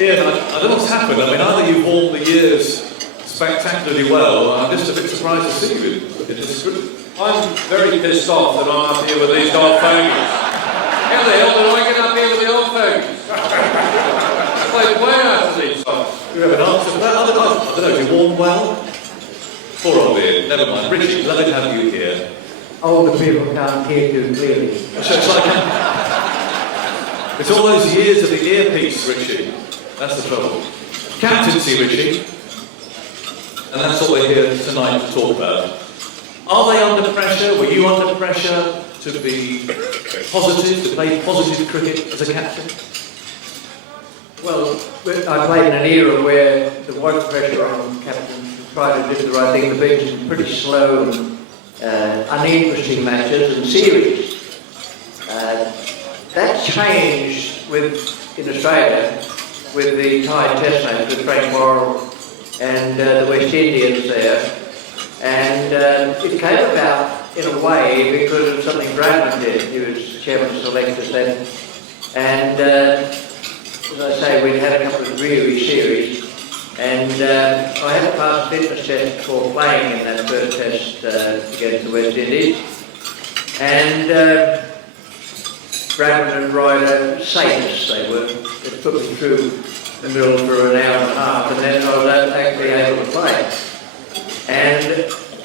Ian, I don't know what's happened. I mean, either you've all the years spectacularly well, and I'm just a bit surprised to see you in this group. I'm very pissed off that I'm up here with these old fogies. How the hell did I get up here with the old fogies? I played way after these songs. Do you have an answer for that? I don't know, have you worn well? Poor old Ian, never mind. Richie, lovely to have you here. Older people can't hear too clearly. So it's like, it's all those years of the earpiece, Richie. That's the trouble. Captaincy, Richie. And that's what we're here tonight to talk about. Are they under pressure? Were you under pressure to be positive, to play positive cricket as a captain? Well, I played in an era where there was pressure on captains to try to do the right thing. There have been some pretty slow and uninteresting matches and series. That changed in Australia with the Thai Test match with Frank Worrell and the West Indians there. And it came about in a way because of something Bradman did. He was chairman of selectors then. And as I say, we'd had a couple of dreary series. And I had to pass a fitness test before playing in that first test against the West Indies. And Bradman and Ryder, saints they were. They put me through the middle for an hour and a half, and then I was actually able to play. And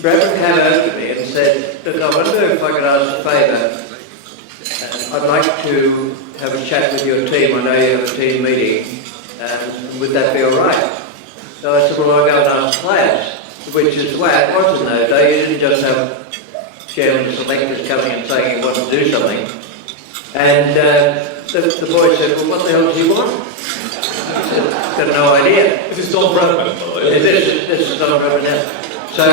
Bradman came over to me and said, look, I wonder if I could ask a favour. I'd like to have a chat with your team. I know you have a team meeting. Would that be all right? So I said, well, I'll go and ask the players, which is the way it was in those days. You didn't just have chairman and selectors coming and saying he wanted to do something. And the boy said, well, what the hell does he want? I said, got no idea. This is Don Bradman, by the way. This is Don Bradman now. So,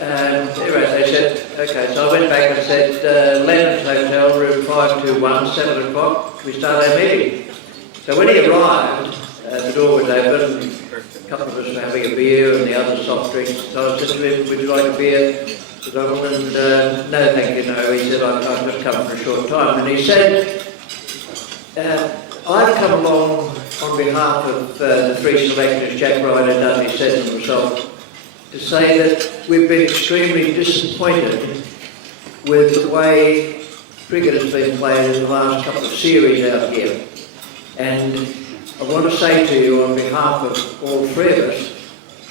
anyway, they said, okay, so I went back and said, Leonard's Hotel, room 521, 7 o'clock, we start our meeting. So when he arrived, the door was open, a couple of us were having a beer and the other soft drinks. So I said to him, would you like a beer? And no, thank you, no. He said, I've just come for a short time. And he said, I've come along on behalf of the three selectors, Jack Ryder, Dudley Seddon and myself, to say that we've been extremely disappointed with the way cricket has been played in the last couple of series out here. And I want to say to you on behalf of all three of us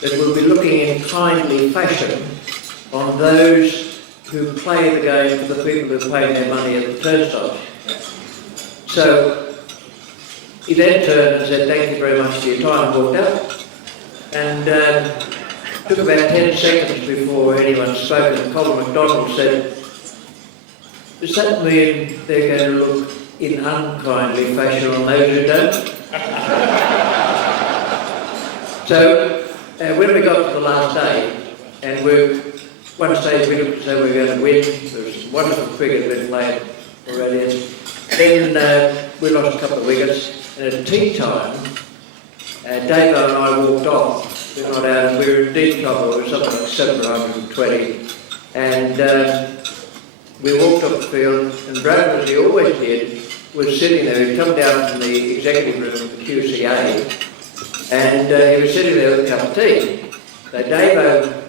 that we'll be looking in kindly fashion on those who play the game for the people who pay their money at the turnstiles. So he then turned and said, thank you very much for your time, and walked out. And took about 10 seconds before anyone spoke, and Colin McDonald said, does that mean they're going to look in unkindly fashion on those who don't? So when we got to the last day, and one stage we looked as though we were going to win. There was wonderful cricket been played already. Then we lost a couple of wickets, and at tea time, Dave and I walked off. We were not out, and we were in deep trouble. It was something like 720, and we walked up the field, and Bradman, as he always did, was sitting there. He'd come down from the executive room of the QCA, and he was sitting there with a cup of tea. So Dave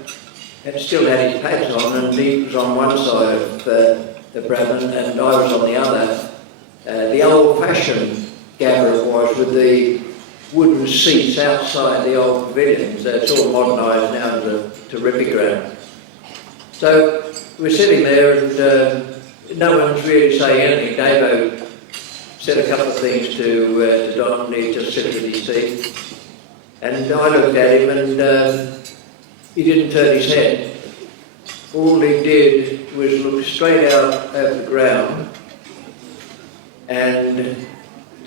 had still had his pads on, and he was on one side of the Bradman, and I was on the other. The old-fashioned gabber it was, with the wooden seats outside the old pavilions. It's all modernised now as a terrific ground. So we're sitting there, and no one's really saying anything. Davo said a couple of things to Don, and he just sitting in his seat. And I looked at him, and he didn't turn his head. All he did was look straight out over the ground and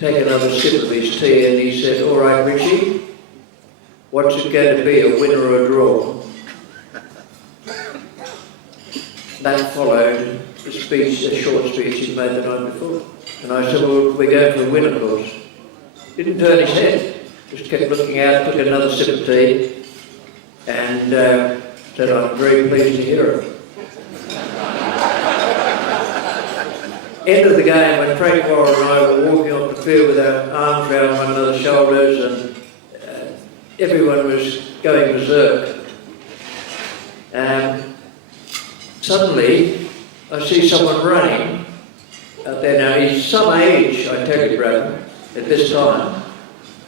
take another sip of his tea, and he said, all right, Richie, what's it going to be, a win or a draw? That followed a short speech he made the night before. And I said, well, we're going for a win, of course. Didn't turn his head, just kept looking out, took another sip of tea, and said, I'm very pleased to hear it. End of the game, when Frank Worrell and I were walking off the the field with our arms around one another's shoulders, and everyone was going berserk. Suddenly, I see someone running out there. Now, he's some age, I tell you, Bradman, at this time.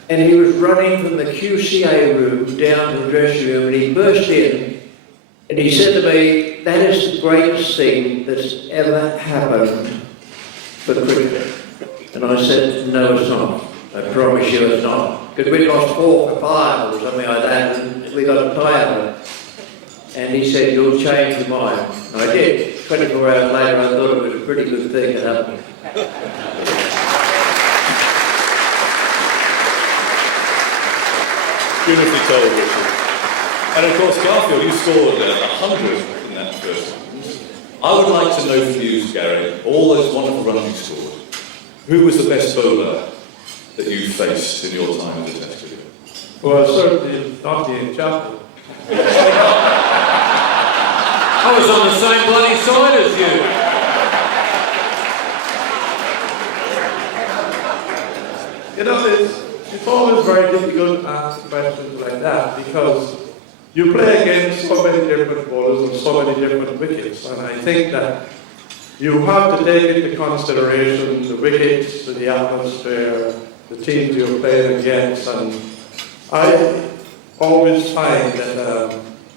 And he was running from the QCA room down to the dressing room, and he burst in, and he said to me, "That is the greatest thing that's ever happened for cricket." And I said, "No, it's not. I promise you it's not." Because we'd lost 4-5 or something like that, and we got a tie out of it. And he said, "You'll change your mind." And I did. 24 hours later, I thought it was a pretty good thing that happened. Beautifully told, Richard. And of course, Garfield, you scored 100 in that first. I would like to know from you, Gary, all those wonderful runs you scored, who was the best bowler that you faced in your time as a Test cricket? Well, certainly not being Chappell. I was on the same bloody side as you. You know, it's always very difficult to ask questions like that because you play against so many different bowlers and so many different wickets, and I think that you have to take into consideration the wickets, the atmosphere, the teams you're playing against, and I always find that,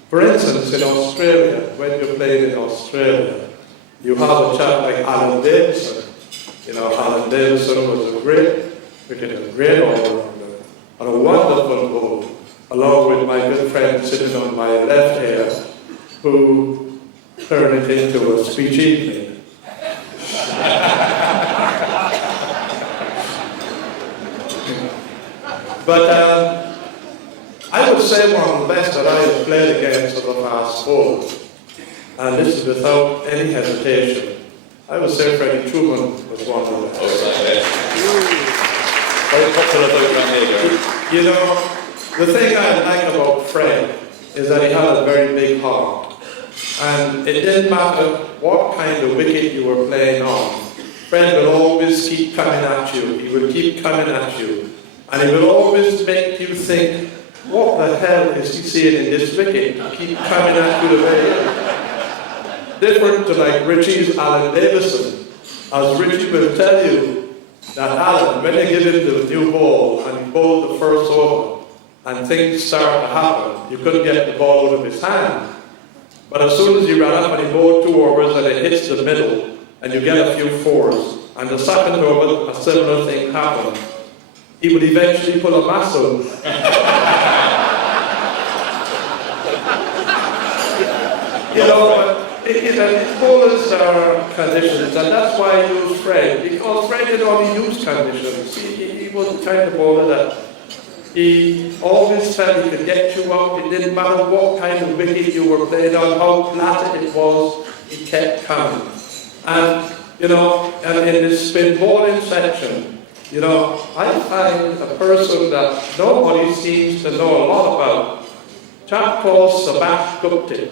for instance, in Australia, when you're playing in Australia, you have a chap like Alan Davison. You know, Alan Davison was a great cricketer, a great all-rounder, and a wonderful bowler, along with my good friend sitting on my left here, who turned it into a speech evening. But I would say one of the best that I have played against of the past bowlers, and this is without any hesitation, I would say Freddie Truman was one of the best. Very popular vote around here, Gary. You know, the thing I like about Fred is that he had a very big heart. And it didn't matter what kind of wicket you were playing on, Fred will always keep coming at you. He will keep coming at you. And he will always make you think, what the hell is he seeing in this wicket? Keep coming at you the way it is. Different to like Richie's Alan Davison. As Richie will tell you, that Alan, when they give him the new ball and he bowled the first over and things start to happen, you couldn't get the ball out of his hand. But as soon as he ran up and he bowled 2 overs and it hits the middle and you get a few fours, and the second over a similar thing happened, he would eventually pull a muscle. You know, bowlers are conditions, and that's why I use Fred, because Fred did only use conditions. He was the kind of bowler that he always felt he could get you out. It didn't matter what kind of wicket you were playing on, how flat it was, he kept coming. And, you know, and in this spin bowling section, you know, I find a person that nobody seems to know a lot about, a chap called Sabash Gupta.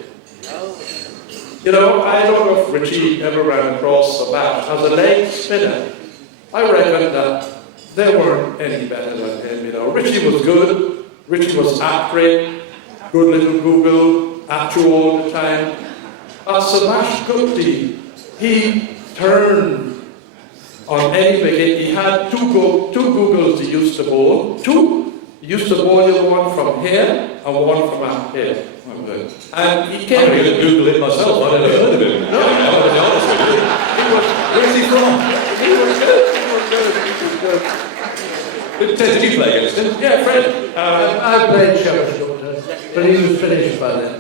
You know, I don't know if Richie ever ran across Sabash. As a leg spinner, I reckon that they weren't any better than him, you know. Richie was good, Richie was accurate, good little Google, at you all the time. Sabash Gupta, he turned on any wicket. He had two Googles he used to bowl. He used to bowl the one from here and one from up here. And he came. I'm going to Google it myself. I never heard of him. No, where's he from? He was good. Did you play against him? Yeah, Fred. I played Chappell, but he was finished by then.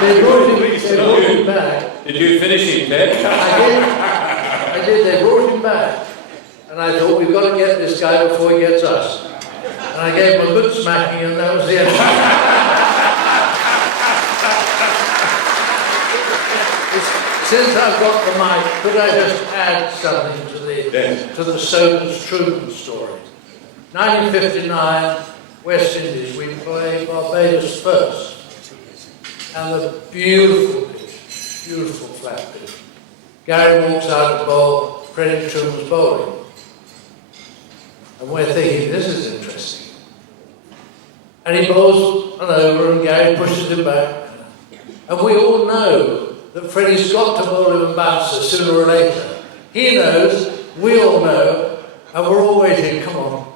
They brought him back. Did you finish him, Ted? I did. They brought him back. And I thought, we've got to get this guy before he gets us. And I gave him a good smacking, and that was the end. Since I've got the mic, could I just add something to the Soames-Truman story? 1959, West Indies, we play Barbados first. And the beautiful pitch, beautiful flat pitch. Gary walks out to bowl, Freddie Truman's bowling. And we're thinking, this is interesting. And he bowls an over and Gary pushes him back. And we all know that Freddie's got to bowl him a bouncer sooner or later. He knows, we all know, and we're all waiting. Come on,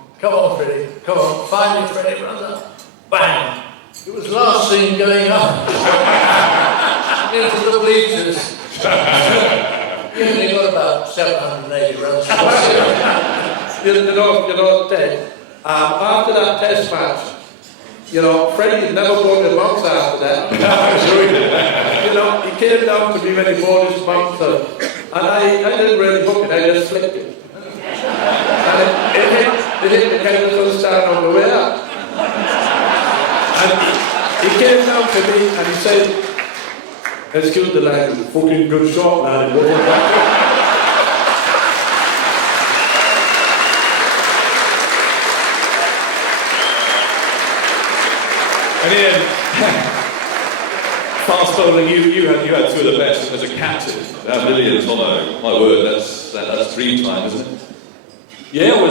Freddie, come on. Finally, Freddie runs up. Bang! It was last seen going up into the bleachers. He only got about 780 runs. You know, Ted, after that test match, you know, Freddie never bowled a bouncer after that. You know, he came down to me when he bowled his bouncer, and I didn't really hook it, I just flicked it. And it hit the kind of little stand on the way up. And he came down to me and he said, excuse the language, fucking good shot, man. And Ian, fast bowling, you had two of the best as a captain. Lily and Tomo, my word, that's dream time, isn't it? Yeah, it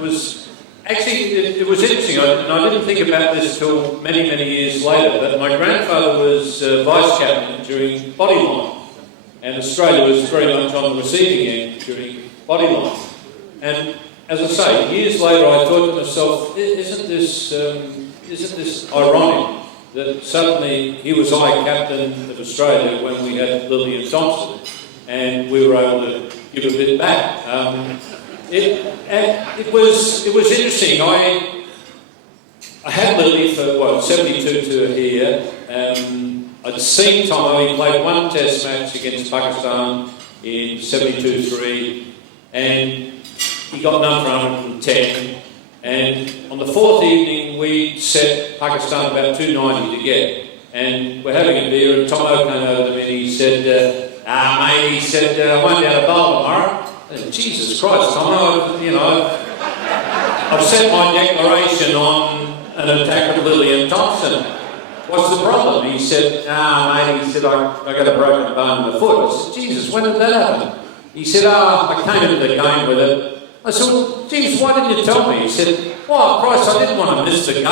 was actually it was interesting, and I didn't think about this till many years later. But my grandfather was vice captain during Bodyline, and Australia was very much on the receiving end during Bodyline. And as I say, years later, I thought to myself, isn't this ironic that suddenly he was captain of Australia when we had Lily and Thompson, and we were able to give a bit back. It was interesting. I had Lily for 72 to here. I'd seen Tomo. He played one Test match against Pakistan in 72-3, and he got none for 110. And on the fourth evening, we set Pakistan about 290 to get. And we're having a beer, and Tomo came over to me and he said, mate, he said, I won't be able to bowl tomorrow. And Jesus Christ, Tomo, I've set my declaration on an attack of Lillian Thompson. What's the problem? He said, mate, he said, I got a broken bone in the foot. I said, Jesus, when did that happen? He said, I came into the game with it. I said, well, geez, why didn't you tell me? He said, well, Christ, I didn't want to miss the game.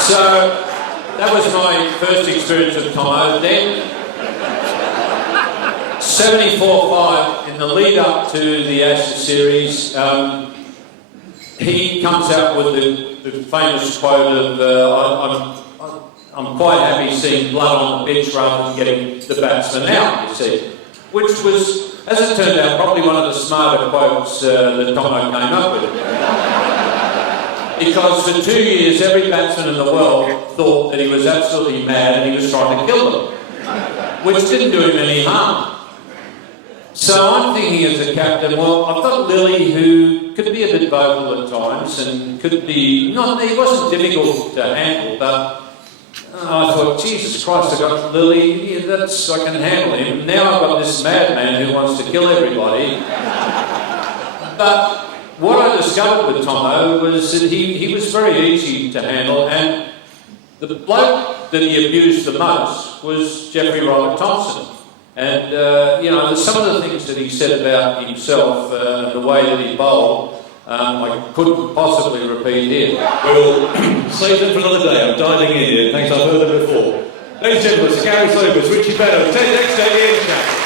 So that was my first experience with Tomo. Then 74-5 in the lead up to the Ashes series, he comes out with the famous quote of, I'm quite happy seeing blood on the pitch rather than getting the batsman out, you see. Which was, as it turned out, probably one of the smarter quotes that Tomo came up with. Because for 2 years, every batsman in the world thought that he was absolutely mad and he was trying to kill them, which didn't do him any harm. So I'm thinking as a captain, well, I've got Lily who could be a bit vocal at times and could be, he wasn't difficult to handle, but I thought, Jesus Christ, I've got Lily, I can handle him. Now I've got this madman who wants to kill everybody. But what I discovered with Tomo was that he was very easy to handle, and the bloke that he abused the most was Jeffrey Robert Thompson. And, some of the things that he said about himself, the way that he bowled, I couldn't possibly repeat here. We'll save them for another day. I'm diving in here. Thanks, I've heard them before. Ladies and gentlemen, Gary Sobers, Richie Benaud, Ted Dexter, Ian Chappell.